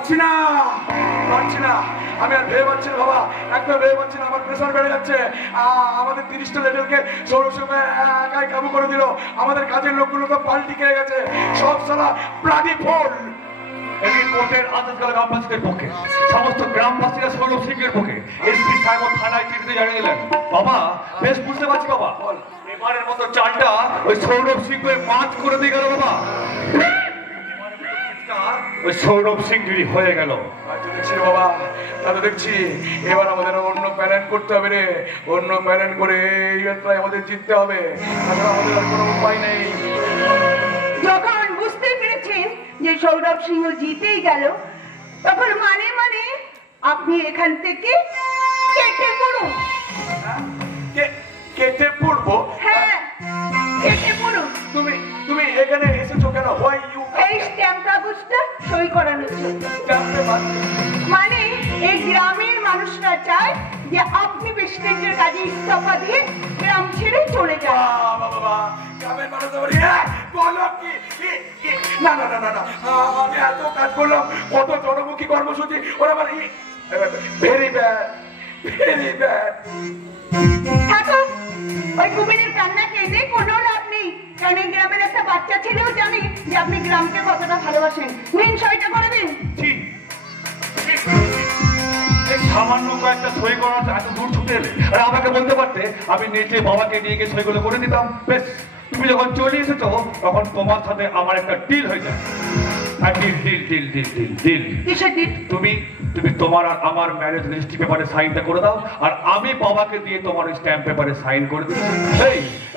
পারছি না আমি আর ভেবে পাচ্ছি না বাবা, একদম ভেবে পাচ্ছি না, আমার প্রেসার বেড়ে যাচ্ছে। আমাদের 30টা লেভেলকে সৌরসভা একাই কাবু করে দিল। আমাদের কাজের লোকগুলো তো পাল্টি খেয়ে গেছে, সব সালা ব্লাডি ফোল। এই কোর্টের আদেশ গেল গ্রামবাসীদের পক্ষে, সমস্ত গ্রামবাসীরা সৌরভ সিংহের পক্ষে। এসপি সাহেব থানায় চিঠিতে জানিয়ে দিলেন। বাবা বেশ বুঝতে পারছি বাবা, এবারের মতো চালটা ওই সৌরভ সিংহ মাছ করে দিয়ে গেল বাবা। ওই সৌরভ সিং যদি হয়ে গেল বাবা, তাহলে দেখছি এবার আমাদের অন্য প্ল্যান করতে হবে রে, অন্য প্ল্যান করে এই যাত্রায় আমাদের জিততে হবে, আমাদের আর কোনো উপায় নেই। যখন বুঝতে পেরেছেন যে সৌরভ সিংহ জিতেই গেল, তখন মানে আপনি এখান থেকে কেটে পড়ুন। কেটে পড়বো? হ্যাঁ, কেটে পড়ুন। তুমি এখানে এসেছো কেন? Why you? এই স্ট্যাম্প কাগজটা সই করানোর জন্য। মানে এই গ্রামের মানুষরা চায় যে আপনি প্রেসিডেন্টের কাজে ইস্তফা দিয়ে গ্রাম ছেড়ে চলে যান। বাবা, গ্রামের মানুষ বলো কি? না, আমি এত কাজ করলাম, কত জনমুখী কর্মসূচি, ওরা মানে ভেরি ব্যাড। থাকুন, ওই কুমিরের কান্না কেঁদে কোনো লাভ নেই, কারণ এই গ্রামের একটা বাচ্চা ছেলেও জানে যে আপনি গ্রামকে কতটা ভালোবাসেন। নিন, সইটা করে দিন। ঠিক, সামান্য কয়েকটা সই করার এত দূর ছুটে এলে, আর আমাকে বলতে পারতে আমি নিজে বাবাকে নিয়ে গিয়ে সইগুলো করে দিতাম। বেশ, তুমি যখন চলে এসেছো তখন তোমার সাথে আমার একটা ডিল হয়ে যায়। তুমি তোমার আর আমার ম্যারেজ রেজিস্ট্রি পেপারে সাইনটা করে দাও, আর আমি বাবাকে দিয়ে তোমার স্ট্যাম্প পেপারে সাইন করে দিই।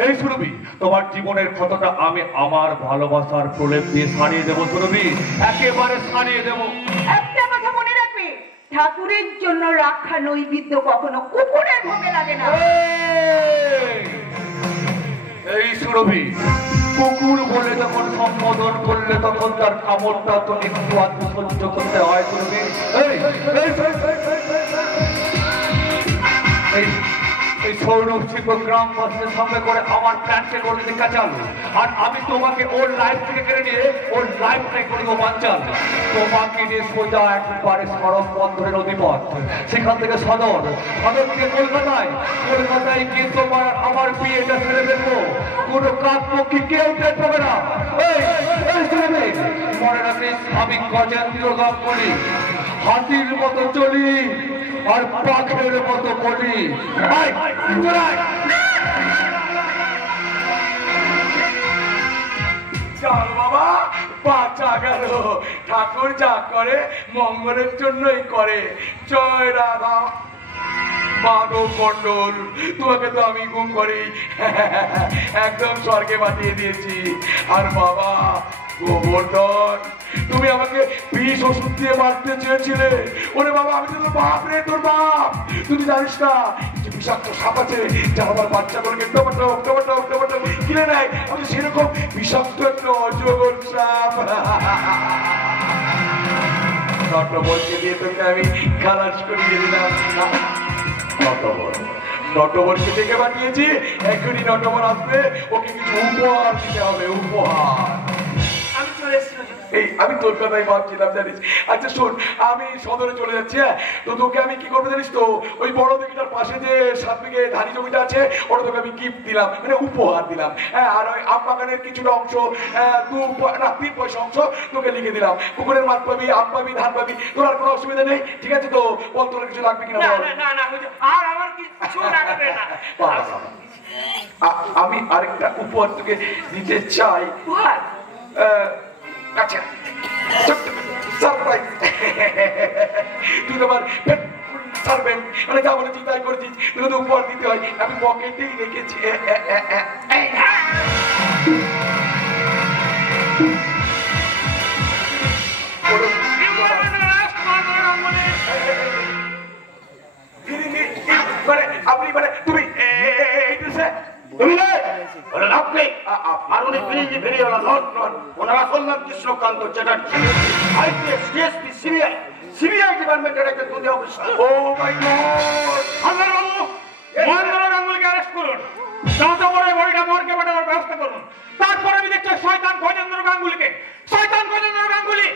এই সুরভি, তোমার জীবনের ক্ষতটা আমি আমার ভালোবাসার প্রলেপ দিয়ে সারিয়ে দেবো সুরভি, একেবারে সারিয়ে দেবো। একটা কথা মনে রাখবে, ঠাকুরের জন্য রাখা নৈবেদ্য কখনো কুকুরের ভোগে লাগে না। এই সুরভি, কুকুর বলে যখন সম্বোধন করলে তখন তার কামড়টা তো একটু আধটু সহ্য করতে হয় সুরভি। এই সৌরভ সিংহ গ্রামবাসীদের সঙ্গে করে আমার প্ল্যানকে করে দিতে চালু, আর আমি তোমাকে ওর লাইফ থেকে কেড়ে নিয়ে ওর লাইফটাই করবো বাঞ্চাল। তোমাকে নিয়ে সোজা একবারে সড়ক বন্দরে নদীপথ, সেখান থেকে সদর থেকে কলকাতায় গিয়ে তোমার আমার বিয়েটা ছেড়ে দেবো। কোনো কাকপক্ষী কেউ টের পাবে না। মনে রাখিস, আমি গজেন্দ্র গাঙ্গুলি, হাতির মতো চলি আর পাখের মতো বলি। চল বাবা, বাঁচা গেল। ঠাকুর যা করে মঙ্গলের জন্যই করে। জয় রাধা মাধব মন্ডল, তোমাকে তো আমি গুম করি একদম স্বর্গে পাঠিয়ে দিয়েছি। আর বাবা গোবর্ধন, তুমি আমাকে বিষ ওষুধ দিয়ে মারতে চেয়েছিলে। ওরে বাবা, আমি তো তোর বাপ রে, তোর বাপ। তুমি জানিস না যে বিষাক্ত সাপ আছে যা আমার বাচ্চাগুলোকে টমাটো কিনে নেয়? আমি সেরকম বিষাক্ত একটা অজগর সাপ। নটবরকে দিয়ে তোকে আমি খালাস করিয়ে দিলাম। নটবরকে ডেকে পাঠিয়েছি, এখনই নটবর আসবে, ওকে কিছু উপহার দিতে হবে। উপহার আমি চলে এসেছিলাম। আমি তোর কথাই ভাবছিলাম জানিস। আচ্ছা শোন, আমি সদরে চলে যাচ্ছি। তো তোকে আমি কি করবো জানিস তো? ওই বড় দিঘিটার পাশে যে 7 বিঘে ধানি জমিটা আছে, ওটা তোকে আমি গিফট দিলাম, মানে উপহার দিলাম। আর ওই আম বাগানের কিছুটা অংশ, 3 পয়সা অংশ তোকে লিখে দিলাম। পুকুরের মাছ পাবি, আম পাবি, ধান পাবি, তোর আর কোনো অসুবিধা নেই। ঠিক আছে তো? বল, তোর কিছু লাগবে কিনা? আর আমার কিছু লাগবে না। আমি আরেকটা উপহার তোকে দিতে চাই। আচ্ছা, সারপ্রাইজ। তুই তোমার সার্ভেন্ট, মানে যা বলেছি তাই করেছিস, তোকে তো উপহার দিতে হয়। আমি পকেটেই রেখেছি। আপনি মানে তুমি কৃষ্ণকান্ত চ্যাটার্জি, সিবিআই ডিপার্টমেন্টের একজন দুধে অফিসার। ও মাই গড! মহেন্দ্র গাঙ্গুলিকে অ্যারেস্ট করুন, তারপরে বডিটা মর্গে পাঠানোর ব্যবস্থা করুন। তারপরে আমি দেখছি শয়তান গজেন্দ্র গাঙ্গুলিকে। শয়তান গজেন্দ্র গাঙ্গুলি